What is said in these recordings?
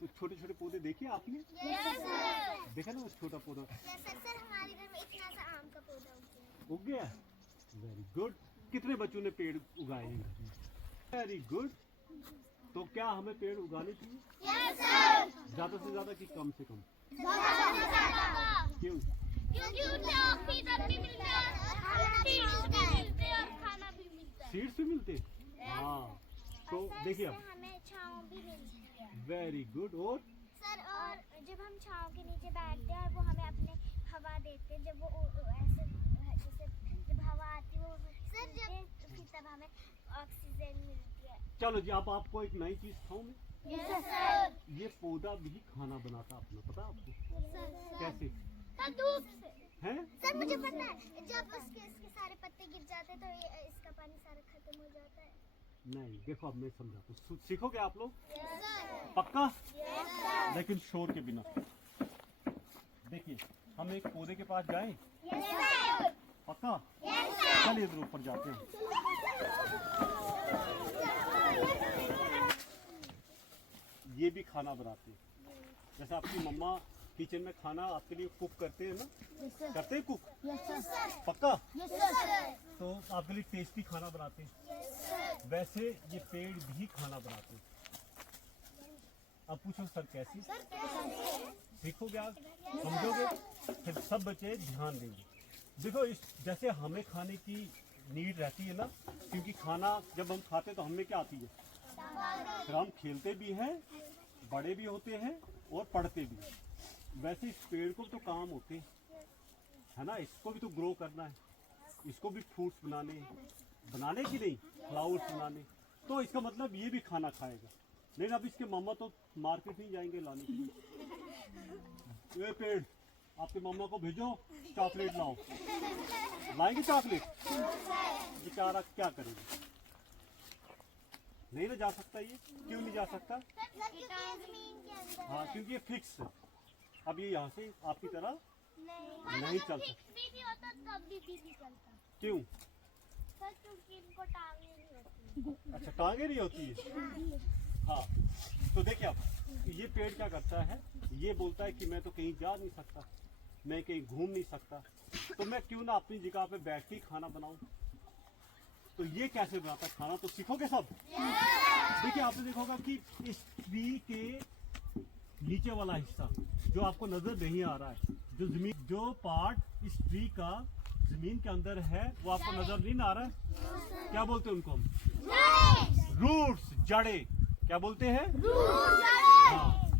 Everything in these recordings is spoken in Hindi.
तो छोटे छोटे पौधे देखे आपने? देखा ना वो छोटा पौधा? सर हमारे घर में इतना सा आम का पौधा उग गया। Very good. कितने बच्चों ने पेड़ उगाए हैं? Very good. तो क्या हमें पेड़ उगाने चाहिए? ज्यादा से ज्यादा कि कम से कम? क्यों? क्योंकि उनसे ऑक्सीजन भी मिलता है, सीड्स भी मिलते हैं और खाना भी मिलता है। सीड्स भी मिलते? हाँ। तो देखिए अब हमें छांव भी मिलती है। Very good. और सर और जब हम छांव के नीचे बैठते हैं और वो हमें अपने हवा देते हैं, जब वो ऐसे जैसे जब हवा आती है वो सर जब फिर तब हमें ऑक्सीजन मिलती है। चलो जी, अब आपको एक नई चीज सिखाऊं मैं। Yes sir. ये पौधा भी खाना बनाता अपना, पता आपको? कैसे? सर धूप से। हैं? सर मुझे पता है, जब इसके सारे पत्ते गिर जाते हैं तो इसका पानी सारा खत्म हो जाता है। नहीं, देखो अब मैं समझाता हूँ। सीखोगे आप लोग? Yes sir. पक्का? Yes sir. लेकिन शोर के बिना। देखिए, हम एक पौधे के पास जाएं? Yes sir. पक्का? Yes sir. चलिए इधर ऊपर जाते हैं। ये भी खाना बनाते हैं। जैसे आपकी मम्मा किचन में खाना आपके लिए कुक करते हैं ना? करते हैं कुक? पक्का? तो आपके लिए टेस्टी खाना बनाते हैं। वैसे ये पेड़ भी खाना बनाते हैं। अब पूछो सर कैसे? सीखोगे आप? समझोगे? फिर सब बच्चे ध्यान देंगे। देखो, इस जैसे हमें खाने की नीड रहती है ना, क्योंकि खाना जब हम खाते तो हमें क्या आती है? फिर हम खेलते भी हैं, बड़े भी होते हैं और पढ़ते भी हैं। वैसे इस पेड़ को तो काम होते हैं, है ना? इसको भी तो ग्रो करना है, इसको भी फ्रूट्स बनाने हैं, बनाने की नहीं, फ्लावर्स बनाने। तो इसका मतलब ये भी खाना खाएगा। लेकिन अब इसके मम्मा तो मार्केट नहीं जाएंगे लाने के लिए। ये पेड़ आपके मम्मा को भेजो, चॉकलेट लाओ। लाएंगे चॉकलेट? बेचारा क्या करेगा? नहीं ना जा सकता ये। क्यों नहीं जा सकता? हाँ, क्योंकि ये फिक्स है। अब ये यहाँ से आपकी तरह नहीं चल सकता। भी होता तब भी चलता। क्यों? सर क्योंकि इनको टांगे नहीं होती। अच्छा, टांगे नहीं होती है। हाँ, तो देखिए अब ये पेड़ क्या करता है? ये बोलता है कि मैं तो कहीं जा नहीं सकता, मैं कहीं घूम नहीं सकता, तो मैं क्यों ना अपनी जगह पे बैठ के खाना बनाऊं। तो ये कैसे बनाता है खाना? तो सीखोगे सब। देखिए, आपने देखा होगा कि इस ट्री के नीचे वाला हिस्सा जो आपको नजर नहीं आ रहा है, जो जमीन, जो पार्ट इस ट्री का जमीन के अंदर है, वो आपको नजर नहीं आ रहा है। क्या बोलते हैं उनको हम? रूट्स, जड़े। क्या बोलते हैं? हाँ,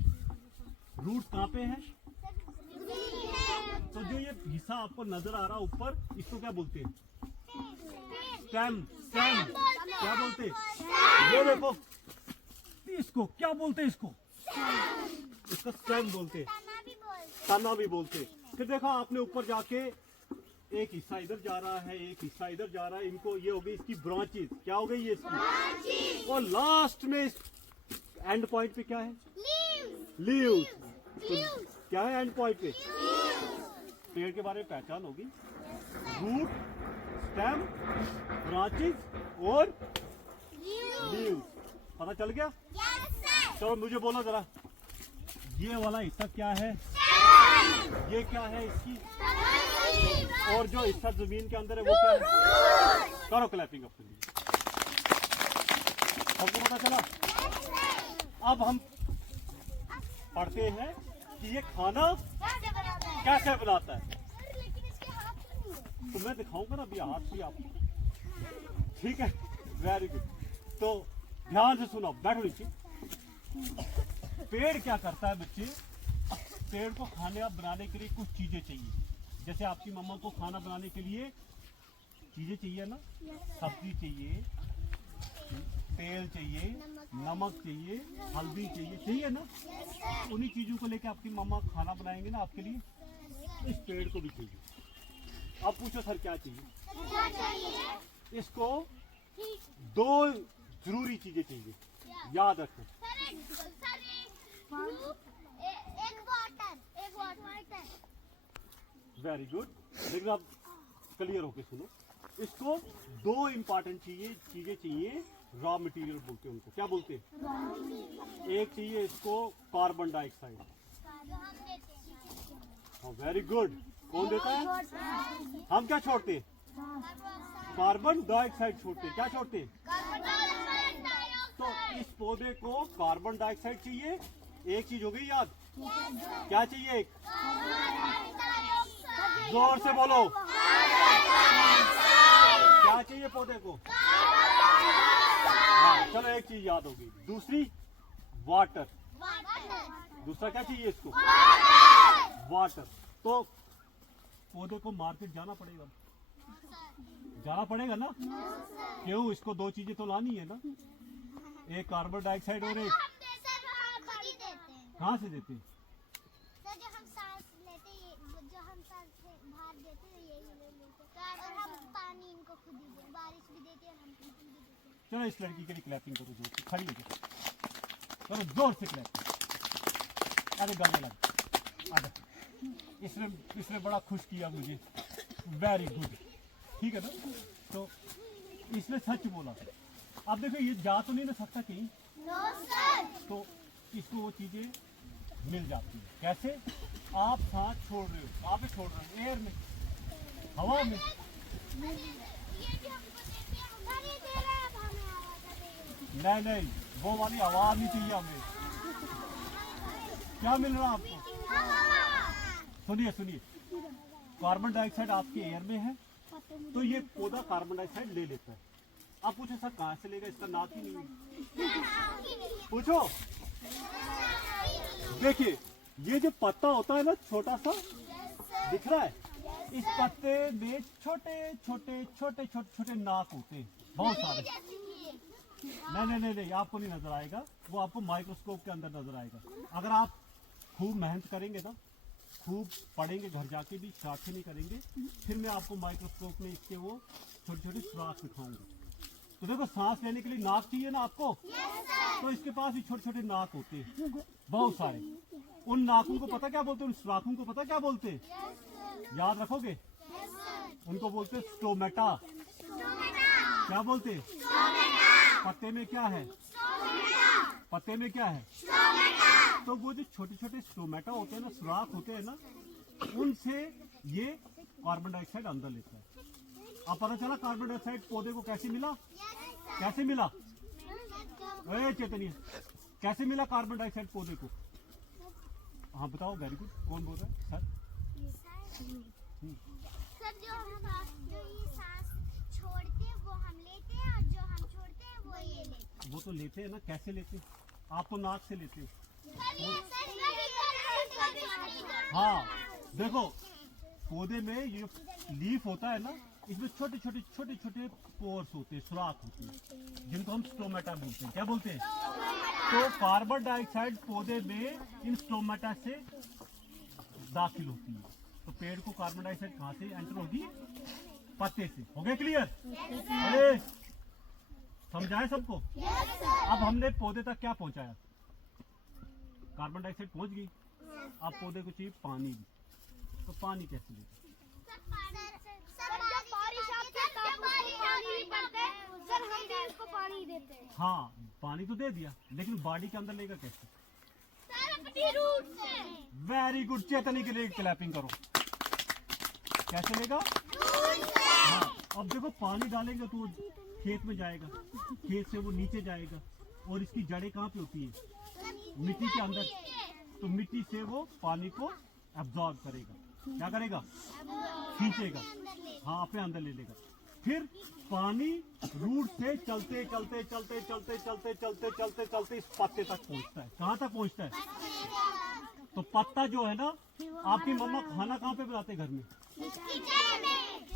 रूट्स कहाँ पे है? तो जो ये हिस्सा आपको नजर आ रहा है ऊपर, इसको क्या बोलते हैं? स्टेम। स्टेम क्या बोलते हैं? ये देखो, इसको क्या बोलते हैं? इसको स्टेम बोलते हैं, तना भी बोलते हैं। फिर देखो, आपने ऊपर जाके एक हिस्सा इधर जा रहा है, एक हिस्सा इधर जा रहा है, इनको ये हो गई इसकी ब्रांचेस। क्या हो गई ये इसकी? और लास्ट में एंड पॉइंट पे क्या है? लीव्स। तो क्या है एंड पॉइंट पे? पेड़ के बारे में पहचान होगी। रूट, स्टेम, ब्रांचेस और लीव्स। पता चल गया? चलो मुझे बोलो जरा, ये वाला हिस्सा क्या है? ये क्या है इसकी? और जो हिस्सा जमीन के अंदर है वो क्या है? करो क्लैपिंग अपने लिए। सबको पता चला? अब हम पढ़ते हैं कि ये खाना कैसे बनाता है। तो मैं दिखाऊंगा ना अभी हाथ से आपको, ठीक है? Very good. तो ध्यान से सुनो, बैठो नीचे। पेड़ क्या करता है बच्चे? पेड़ को खाना बनाने के लिए कुछ चीजें चाहिए। जैसे आपकी मम्मा को खाना बनाने के लिए चीजें चाहिए ना? सब्जी चाहिए, तेल चाहिए, नमक चाहिए, हल्दी चाहिए ना? उन्हीं चीजों को लेके आपकी मम्मा खाना बनाएंगे ना आपके लिए। इस पेड़ को भी चाहिए। अब पूछो सर क्या चाहिए? इसको दो जरूरी चीजें चाहिए, याद रखो। Very good. लेकिन आप क्लियर होके सुनो, इसको दो इंपॉर्टेंट चीजें चाहिए। रॉ मटेरियल बोलते हैं उनको। क्या बोलते हैं? एक चाहिए इसको कार्बन डाइऑक्साइड। Very good. कौन देता है? हम क्या छोड़ते हैं? कार्बन डाइऑक्साइड छोड़ते हैं। क्या छोड़ते हैं? तो इस पौधे को कार्बन डाइऑक्साइड चाहिए। एक चीज हो गई याद। क्या चाहिए? एक जोर से बोलो। क्या चाहिए पौधे को? हाँ, चलो एक चीज याद होगी। दूसरी वाटर। दूसरा क्या चाहिए इसको? वाटर। तो पौधे को मार्केट जाना पड़ेगा। जाना पड़ेगा ना? क्यों? इसको दो चीजें तो लानी है ना। एक कार्बन डाइऑक्साइड और एक कहाँ से देते हैं? सर जो हम सांस लेते हैं, जो हम सांस बाहर देते हैं यही ले लेते हैं, और हम पानी इनको खुद ही देते हैं, बारिश भी देते हैं और हम खुद भी देते हैं। चलो इस लड़की के लिए क्लैपिंग करो जोर से। खड़ी हो जाओ, करो जोर से क्लैपिंग। अरे गाने लग। अरे इसने बड़ा खुश किया मुझे। Very good. ठीक है ना? तो इसने सच बोला। अब देखो ये जा तो नहीं ना सकता कहीं। No sir. तो इसको वो चीजें मिल जाती है। कैसे? आप सांस छोड़ रहे हो, आप ही छोड़ रहे हो एयर में, हवा में। ये भी हमको देते हैं, हम नहीं दे रहे हैं, अब हमें आवाज देंगे। नहीं, वो वाली आवाज नहीं चाहिए हमें। क्या मिल रहा है आपको? सुनिए सुनिए, कार्बन डाइऑक्साइड आपके एयर में है, तो ये पौधा कार्बन डाइऑक्साइड ले लेता है। आप पूछो सर कहाँ से लेगा? इसका नाक ही नहीं है। पूछो। देखिए ये जो पत्ता होता है ना, छोटा सा दिख रहा है, इस पत्ते में छोटे छोटे छोटे छोटे छोटे नाक होते हैं, बहुत सारे। नहीं, आपको नहीं नजर आएगा, वो आपको माइक्रोस्कोप के अंदर नजर आएगा। अगर आप खूब मेहनत करेंगे ना, खूब पढ़ेंगे, घर जाके भी साथ नहीं करेंगे, फिर मैं आपको माइक्रोस्कोप में इसके वो छोटे छोटे सुराख दिखाऊंगा। तो देखो सांस लेने के लिए नाक चाहिए ना आपको, तो इसके पास भी छोटे छोटे नाक होते हैं, बहुत सारे। उन नाखून को पता क्या बोलते हैं? उन सुराखों को पता क्या बोलते हैं? याद रखोगे? उनको बोलते हैं स्टोमेटा। क्या बोलते हैं? पत्ते में क्या है? पत्ते में क्या है? तो वो जो छोटे छोटे स्टोमेटा होते हैं ना, सुराख होते हैं ना, उनसे ये कार्बन डाइऑक्साइड अंदर लेता है। अब पता चला कार्बन डाइऑक्साइड पौधे को कैसे मिला? कैसे मिला? चैतन्य, कैसे मिला कार्बन डाइऑक्साइड पौधे को? हाँ बताओ। Very good. कौन बोल रहा है? सर जो ये सांस छोड़ते हैं वो हम लेते हैं, और जो हम छोड़ते हैं वो ये लेते हैं। वो तो लेते हैं ना। कैसे लेते हैं? आप तो नाक से लेते हो। हाँ देखो, पौधे में ये लीफ होता है ना, इसमें छोटे छोटे छोटे छोटे पोर्स होते हैं, सुराख होते हैं, जिनको हम स्टोमेटा बोलते हैं। क्या बोलते हैं? तो कार्बन डाइऑक्साइड पौधे में इन स्टोमेटा से दाखिल होती है। तो पेड़ को कार्बन डाइऑक्साइड कहाँ से एंटर होगी? पत्ते से। हो गया क्लियर? अरे समझाए सबको? अब हमने पौधे तक क्या पहुंचाया? कार्बन डाइऑक्साइड पहुंच गई। अब पौधे को चाहिए पानी भी, तो पानी कैसे लेते? पानी देते हैं। हाँ पानी तो दे दिया, लेकिन बॉडी के अंदर लेगा कैसे? अपनी रूट से। Very good. चेतनी के लिए क्लैपिंग करो। कैसे लेगा? हाँ, अब देखो पानी डालेंगे तो खेत में जाएगा, खेत से वो नीचे जाएगा, और इसकी जड़ें कहाँ पे होती है? मिट्टी के अंदर। तो मिट्टी से वो पानी को एब्जॉर्ब करेगा। क्या करेगा? खींचेगा। हाँ, अपने अंदर ले लेगा। फिर पानी रूट से चलते चलते चलते चलते चलते चलते चलते चलते इस पत्ते तक पहुंचता है। कहाँ तक पहुंचता है? तो पत्ता जो है ना, आपकी मम्मा खाना कहाँ पे बनाते हैं? घर में,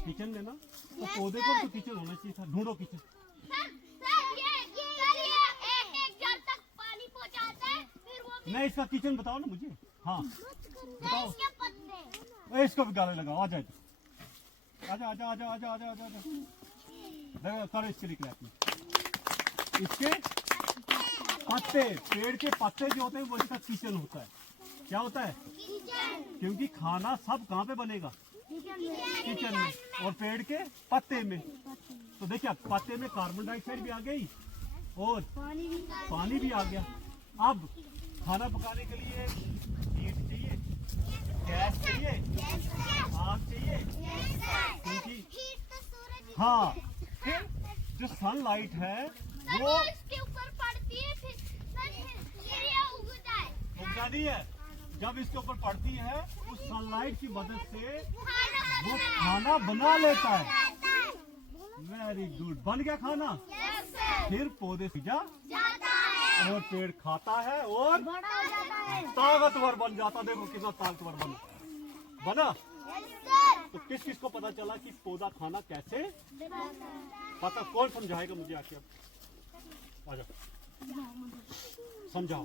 किचन में ना। तो पौधे को तो किचन होना चाहिए था। ढूंढो किचन। नहीं, इसका किचन बताओ ना मुझे। हाँ बताओ। इसको भी गाले लगाओ। आ जाए तो आजा आजा आजा आजा आजा आजा आजा। करो इसके लिए क्लैपिंग। इसके पत्ते, पेड़ के पत्ते जो होते हैं वो इसका किचन होता है। क्या होता है? क्योंकि खाना सब कहाँ पे बनेगा? किचन में, और पेड़ के पत्ते में। तो देखिए पत्ते में कार्बन डाइऑक्साइड भी आ गई और पानी भी आ गया। अब खाना पकाने के लिए हीट चाहिए, गैस चाहिए, आग चाहिए, क्योंकि हाँ फिर जो सनलाइट है वो इसके ऊपर पड़ती है फिर ये उगता है। उग जाती है। जब इसके ऊपर पड़ती है उस सनलाइट की मदद से वो खाना बना लेता है। वेरी गुड, बन गया खाना। फिर पौधे सीजा और पेड़ खाता है और ताकतवर बन जाता। देखो कितना ताकतवर बना। तो किस किस को पता चला कि पौधा खाना कैसे पता? कौन समझाएगा मुझे आके? अब आ जाओ, समझाओ।